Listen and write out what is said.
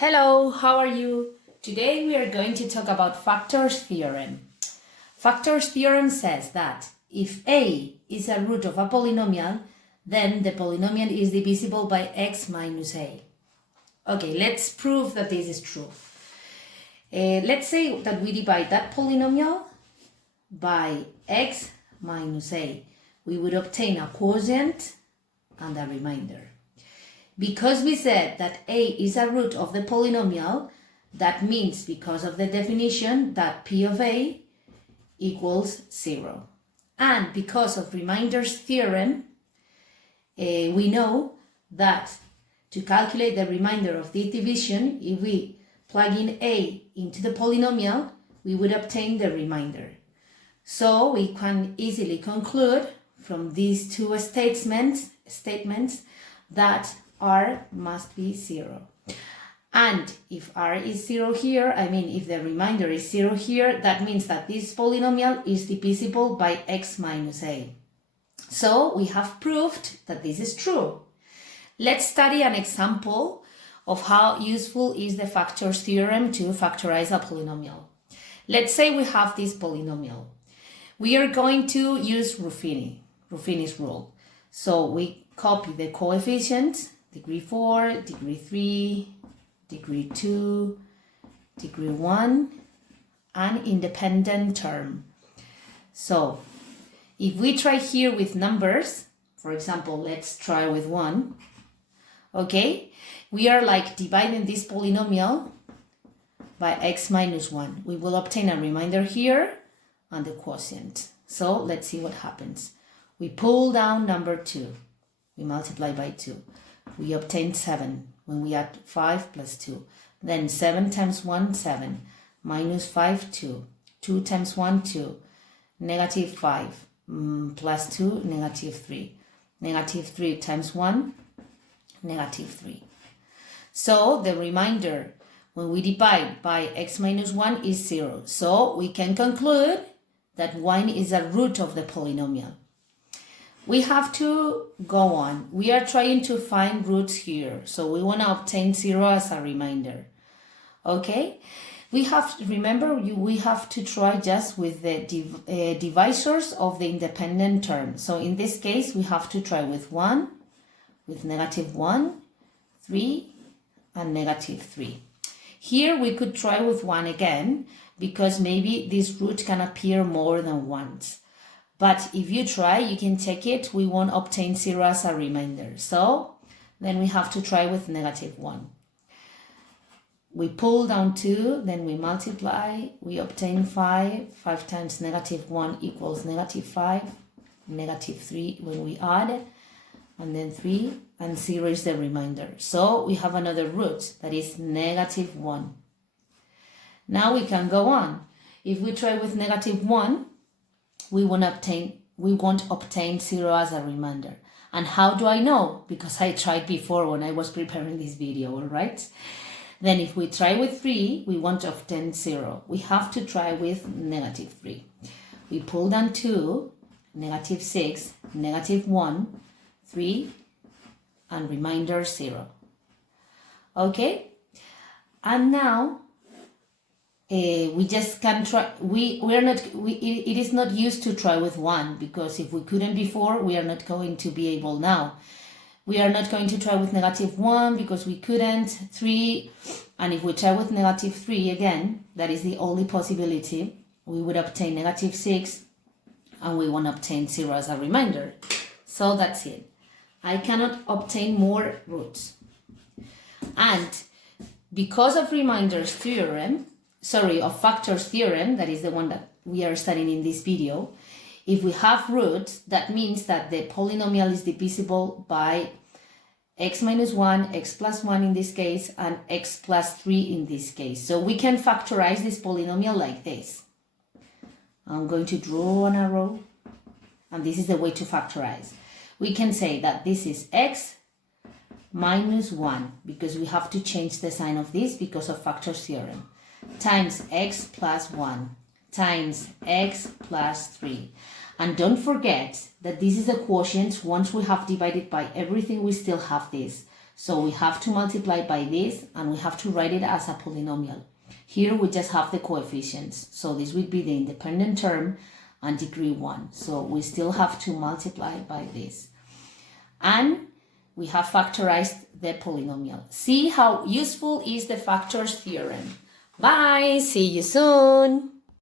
Hello, how are you? Today we are going to talk about factors theorem. Factors theorem says that if a is a root of a polynomial, then the polynomial is divisible by x minus a. Okay, let's prove that this is true. Let's say that we divide that polynomial by x minus a. We would obtain a quotient and a remainder. Because we said that a is a root of the polynomial, that means because of the definition that p of a equals 0. And because of reminders theorem, we know that to calculate the remainder of this division, if we plug in a into the polynomial, we would obtain the remainder. So we can easily conclude from these two statements that r must be 0. And if r is 0 here, if the remainder is 0 here, that means that this polynomial is divisible by x minus a. So we have proved that this is true. Let's study an example of how useful is the factors theorem to factorize a polynomial. Let's say we have this polynomial. We are going to use Ruffini's rule. So we copy the coefficients, degree 4, degree 3, degree 2, degree 1, and independent term. So if we try here with numbers, for example, let's try with 1, okay, we are like dividing this polynomial by x minus 1. We will obtain a remainder here and the quotient. So let's see what happens. We pull down number 2. We multiply by 2. We obtain 7 when we add 5 plus 2. Then 7 times 1, 7. Minus 5, 2. 2 times 1, 2. Negative 5 plus 2, negative 3. Negative 3 times 1, negative 3. So the remainder when we divide by x minus 1 is 0. So we can conclude that 1 is a root of the polynomial. We have to go on. We are trying to find roots here. So we want to obtain 0 as a remainder. Okay? We have to try just with the divisors of the independent term. So in this case, we have to try with 1, with negative 1, 3, and negative 3. Here we could try with 1 again, because maybe this root can appear more than once. But if you try, you can check it, we won't obtain 0 as a remainder. So then we have to try with negative 1. We pull down 2, then we multiply, we obtain 5. 5 times negative 1 equals negative 5. Negative 3 when we add, and then 3, and 0 is the remainder. So we have another root, that is negative 1. Now we can go on. If we try with negative 1, we won't obtain 0 as a remainder. And how do I know? Because I tried before when I was preparing this video, all right? Then if we try with 3, we won't obtain 0. We have to try with negative 3. We pull down 2, negative 6, negative 1, 3, and remainder 0. Okay? And now we just can try. It is not used to try with 1, because if we couldn't before, we are not going to be able now. We are not going to try with negative 1 because we couldn't. 3, and if we try with negative 3 again, that is the only possibility. We would obtain negative 6, and we won't obtain 0 as a remainder. So that's it. I cannot obtain more roots. And because of reminders theorem, of factors theorem, that is the one that we are studying in this video, if we have roots, that means that the polynomial is divisible by x minus 1, x plus 1 in this case, and x plus 3 in this case. So we can factorize this polynomial like this. I'm going to draw an arrow, and this is the way to factorize. We can say that this is x minus 1, because we have to change the sign of this because of factors theorem, times x plus 1 times x plus 3. And don't forget that this is a quotient. Once we have divided by everything, we still have this. So we have to multiply by this and we have to write it as a polynomial. Here we just have the coefficients. So this would be the independent term and degree 1. So we still have to multiply by this. And we have factorized the polynomial. See how useful is the factors theorem. Bye, see you soon.